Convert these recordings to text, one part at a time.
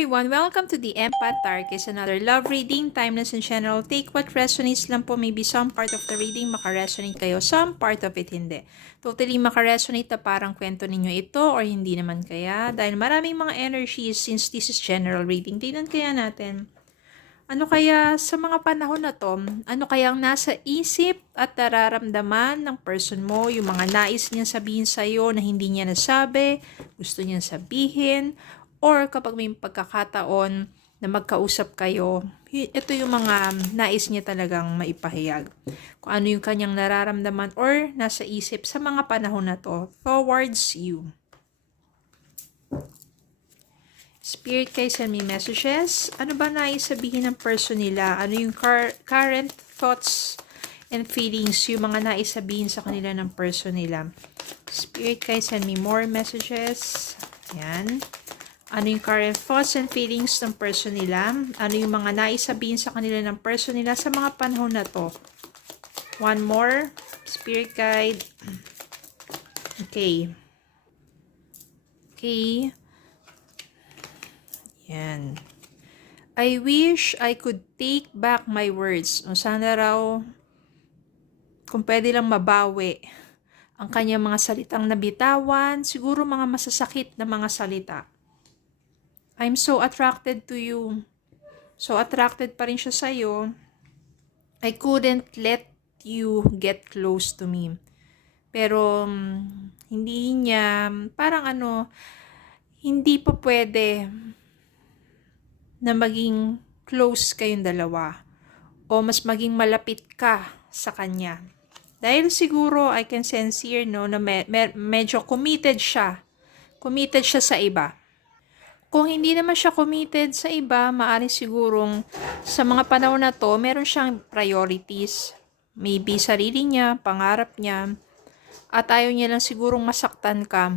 everyone! Welcome to the Empath Tarot. It's another love reading, timeless and general. Take what resonates lang po. Maybe some part of the reading makaresonate kayo, some part of it hindi. Totally makaresonate na parang kwento ninyo ito or hindi naman kaya. Dahil maraming mga energies since this is general reading. Tingnan kaya natin. Ano kaya sa mga panahon na to, ano kayang nasa isip at nararamdaman ng person mo, yung mga nais niyang sabihin sa'yo na hindi niya nasabi, gusto niyang sabihin, or kapag may pagkakataon na magkausap kayo, ito yung mga nais niya talagang maipahayag. Kung ano yung kanyang nararamdaman or nasa isip sa mga panahon na to towards you. Spirit guys, send me messages. Ano ba nais sabihin ng person nila? Ano yung current thoughts and feelings, yung mga nais sabihin sa kanila ng person nila? Spirit guys, send me more messages. Yan. Ano yung current thoughts and feelings ng person nila? Ano yung mga nais sabihin sa kanila ng person nila sa mga panahon na to? One more. Spirit guide. Okay. Okay. Yan. I wish I could take back my words. O sana raw, kung pwede lang mabawi ang kanyang mga salitang nabitawan, siguro mga masasakit na mga salita. I'm so attracted to you. So attracted pa rin siya sa'yo. I couldn't let you get close to me. Pero hindi niya, parang hindi pa pwede na maging close kayong dalawa. O mas maging malapit ka sa kanya. Dahil siguro, I can sense here, no, na medyo committed siya. Committed siya sa iba. Kung hindi naman siya committed sa iba, maaaring sigurong sa mga panahon na to, meron siyang priorities. Maybe sarili niya, pangarap niya, at ayaw niya lang sigurong masaktan ka.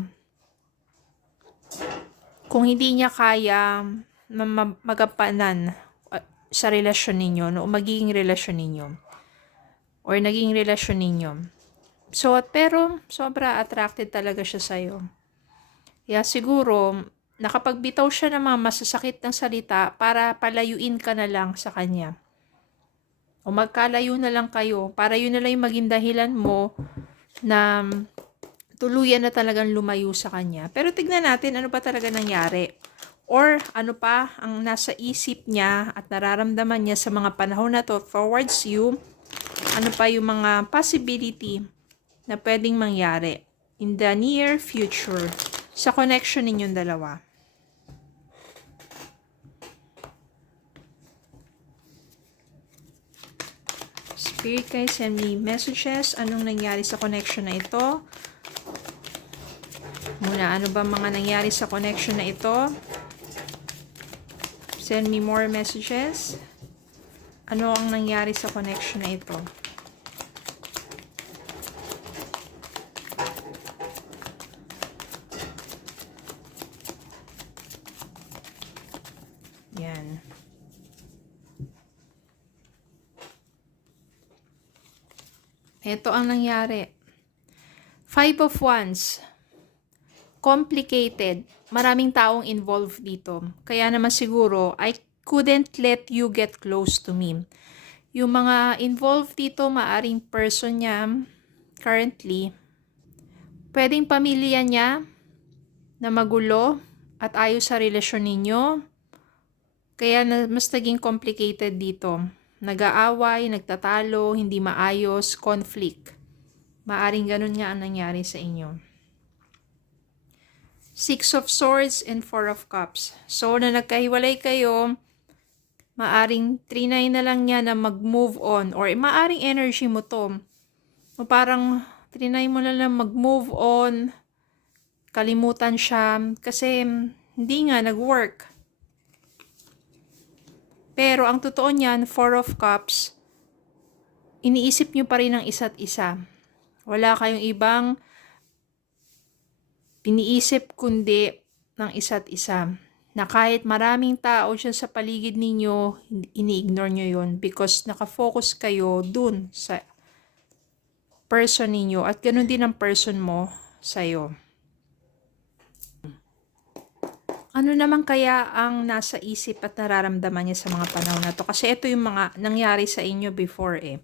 Kung hindi niya kaya magampanan sa relasyon ninyo, no, magiging relasyon ninyo, or naging relasyon ninyo. So, pero sobra attracted talaga siya sa'yo. Kaya siguro, nakapagbitaw siya ng mga masasakit ng salita para palayuin ka na lang sa kanya. O magkalayo na lang kayo para yun na lang yung maging dahilan mo na tuluyan na talagang lumayo sa kanya. Pero tignan natin ano pa talaga nangyari. Or ano pa ang nasa isip niya at nararamdaman niya sa mga panahon na to towards you. Ano pa yung mga possibility na pwedeng mangyari in the near future sa connection ninyong dalawa. Spirit guys, send me messages. Anong nangyari sa connection na ito? Muna, ano ba mga nangyari sa connection na ito? Send me more messages. Ano ang nangyari sa connection na ito? Yan. Ito ang nangyari. 5 of Wands. Complicated. Maraming taong involved dito. Kaya naman siguro, I couldn't let you get close to me. Yung mga involved dito, maaring person niya, currently, pwedeng pamilya niya na magulo at ayaw sa relasyon ninyo. Kaya mas naging complicated dito. Nag-aaway, nagtatalo, hindi maayos, conflict. Maaring ganun nga ang nangyari sa inyo. 6 of Swords and 4 of Cups. So, na nagkahiwalay kayo, maaring trinay na lang niya na mag-move on. Or maaring energy mo to. O parang trinay mo na lang mag-move on. Kalimutan siya. Kasi hindi nga nag-work. Pero ang totoo niyan, 4 of Cups, iniisip nyo pa rin ang isa't isa. Wala kayong ibang iniisip kundi ng isa't isa. Na kahit maraming tao dyan sa paligid ninyo, ini-ignore nyo yun because nakafocus kayo dun sa person ninyo at ganun din ang person mo sa'yo. Ano naman kaya ang nasa isip at nararamdaman niya sa mga panahon na to? Kasi ito yung mga nangyari sa inyo before eh.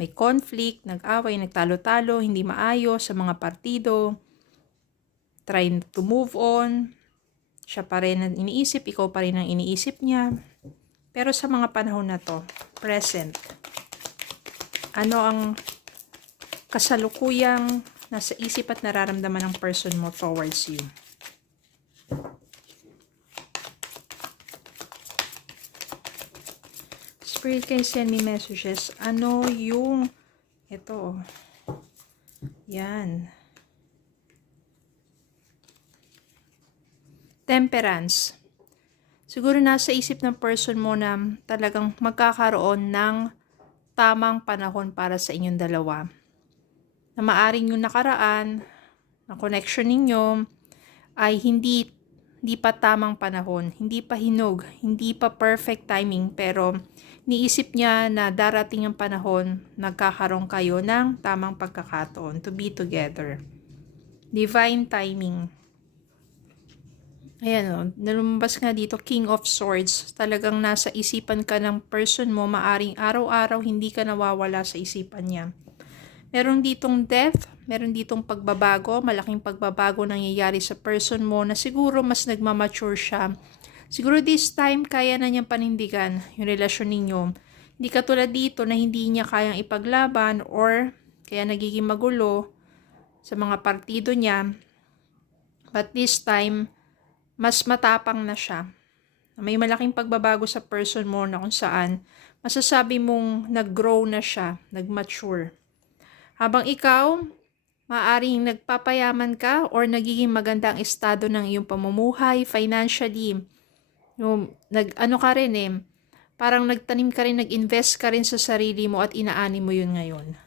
May conflict, nag-away, nagtalo-talo, hindi maayos sa mga partido, trying to move on, siya pa rin ang iniisip, ikaw pa rin ang iniisip niya. Pero sa mga panahon na to, present, ano ang kasalukuyang nasa isip at nararamdaman ng person mo towards you? Spirit, can you send me messages? Ano yung, ito, yan. Temperance. Siguro nasa isip ng person mo na talagang magkakaroon ng tamang panahon para sa inyong dalawa. Na maaring yung nakaraan, na connection ninyo, ay hindi pa tamang panahon, hindi pa hinog, hindi pa perfect timing, pero niisip niya na darating ang panahon, nagkakaroon kayo ng tamang pagkakataon to be together. Divine timing. Ayan o, nalumabas nga dito, King of Swords. Talagang nasa isipan ka ng person mo, maaring araw-araw hindi ka nawawala sa isipan niya. Meron ditong death, meron ditong pagbabago, malaking pagbabago nangyayari sa person mo na siguro mas nagmamature siya. Siguro this time, kaya na niyang panindigan yung relasyon ninyo. Hindi katulad dito na hindi niya kayang ipaglaban or kaya nagiging magulo sa mga partido niya. But this time, mas matapang na siya. May malaking pagbabago sa person mo na kung saan masasabi mong nag-grow na siya, nag-mature. Habang ikaw, maaaring nagpapayaman ka or nagiging maganda ang estado ng iyong pamumuhay financially. Yung, ano ka rin eh, parang nagtanim ka rin, nag-invest ka rin sa sarili mo at inaani mo yun ngayon.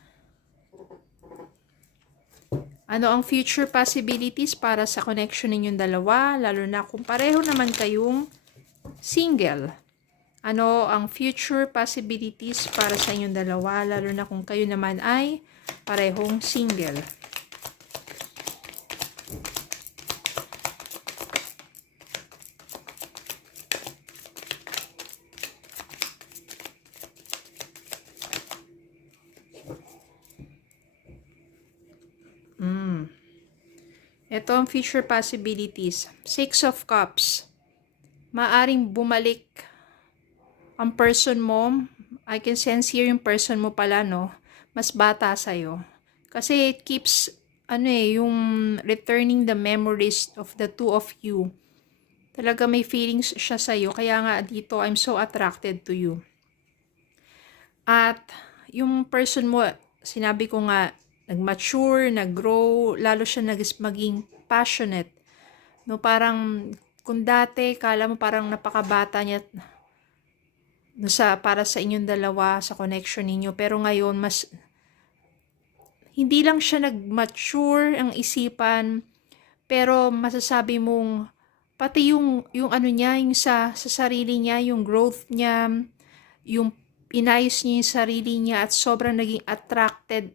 Ano ang future possibilities para sa connection ninyong dalawa, lalo na kung pareho naman kayong single? Ano ang future possibilities para sa inyong dalawa, lalo na kung kayo naman ay parehong single? Ito ang future possibilities. Six of Cups. Maaring bumalik ang person mo. I can sense here yung person mo pala, no? Mas bata sa'yo. Kasi it keeps, yung returning the memories of the two of you. Talaga may feelings siya sa'yo. Kaya nga dito, I'm so attracted to you. At yung person mo, sinabi ko nga, nag-mature, nag-grow, lalo siya maging passionate. No, parang kung dati, kala mo parang napakabata niya para sa inyong dalawa, sa connection ninyo. Pero ngayon, mas hindi lang siya nag-mature ang isipan, pero masasabi mong pati yung ano niya, yung sa sarili niya, yung growth niya, yung inayos niya yung sarili niya at sobrang naging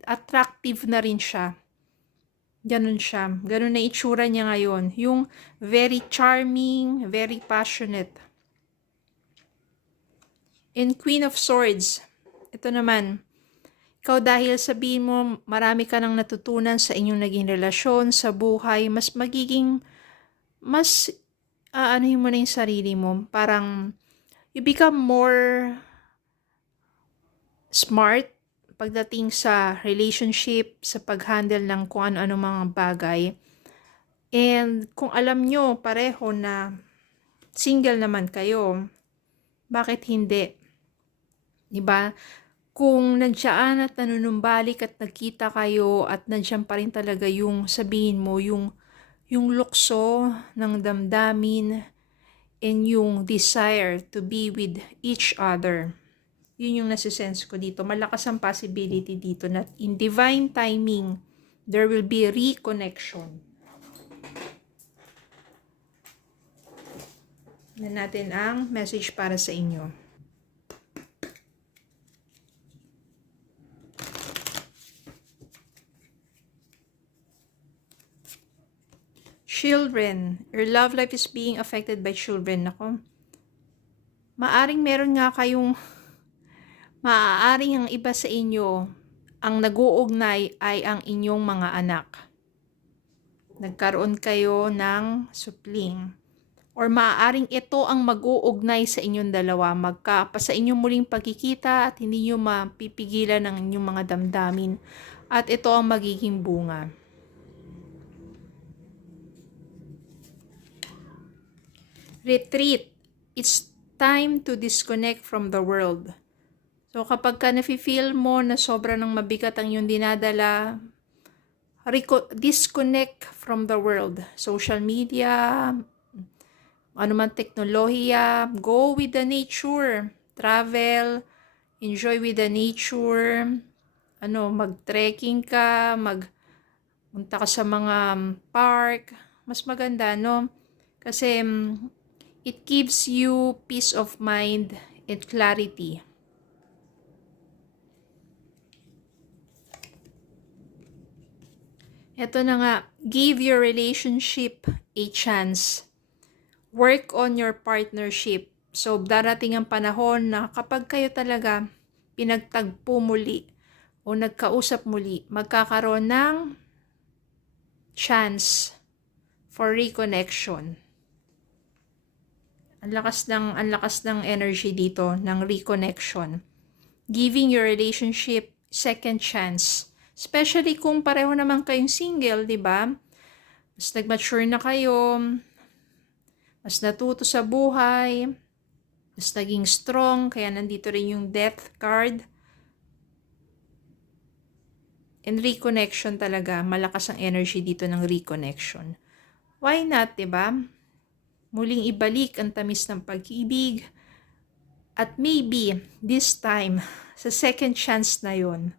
attractive na rin siya. Ganun siya. Ganun na itsura niya ngayon. Yung very charming, very passionate. In Queen of Swords, ito naman, ikaw dahil sabihin mo marami ka nang natutunan sa inyong naging relasyon, sa buhay, mas magiging, anuhin mo na yung sarili mo. Parang, you become more smart pagdating sa relationship, sa pag-handle ng kung ano-ano mga bagay. And kung alam nyo pareho na single naman kayo, bakit hindi? Diba? Kung nandiyan at nanunumbalik at nagkita kayo at nandiyan pa rin talaga yung sabihin mo, yung lukso ng damdamin and yung desire to be with each other. Yun yung nasisense ko dito. Malakas ang possibility dito na in divine timing, there will be reconnection. Tignan natin ang message para sa inyo. Children, your love life is being affected by children. Nako, maaring meron nga kayong, maaaring ang iba sa inyo, ang nag-uugnay ay ang inyong mga anak. Nagkaroon kayo ng supling. Or maaaring ito ang mag-uugnay sa inyong dalawa. Sa inyong muling pagkikita at hindi nyo mapipigilan ng inyong mga damdamin. At ito ang magiging bunga. Retreat. It's time to disconnect from the world. So kapag ka nafe-feel mo na sobra ng mabigat ang iyong dinadala, disconnect from the world. Social media, ano man teknolohiya, go with the nature, travel, enjoy with the nature, mag-trekking ka, punta ka sa mga park, mas maganda, no? Kasi it gives you peace of mind and clarity. Ito na nga, give your relationship a chance. Work on your partnership. So, darating ang panahon na kapag kayo talaga pinagtagpo muli o nagkausap muli, magkakaroon ng chance for reconnection. Ang lakas ng energy dito, ng reconnection. Giving your relationship second chance. Especially kung pareho naman kayong single, di ba? Mas nag-mature na kayo, mas natuto sa buhay, mas naging strong, kaya nandito rin yung death card. And reconnection talaga, malakas ang energy dito ng reconnection. Why not, diba? Muling ibalik ang tamis ng pag-ibig. At maybe, this time, sa second chance na yon,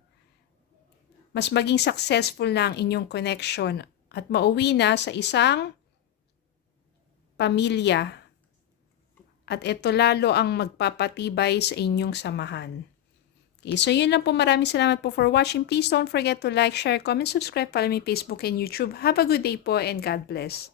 mas maging successful na ang inyong connection at mauwi na sa isang pamilya. At ito lalo ang magpapatibay sa inyong samahan. Okay, so yun lang po. Maraming salamat po for watching. Please don't forget to like, share, comment, subscribe, follow me Facebook and YouTube. Have a good day po and God bless.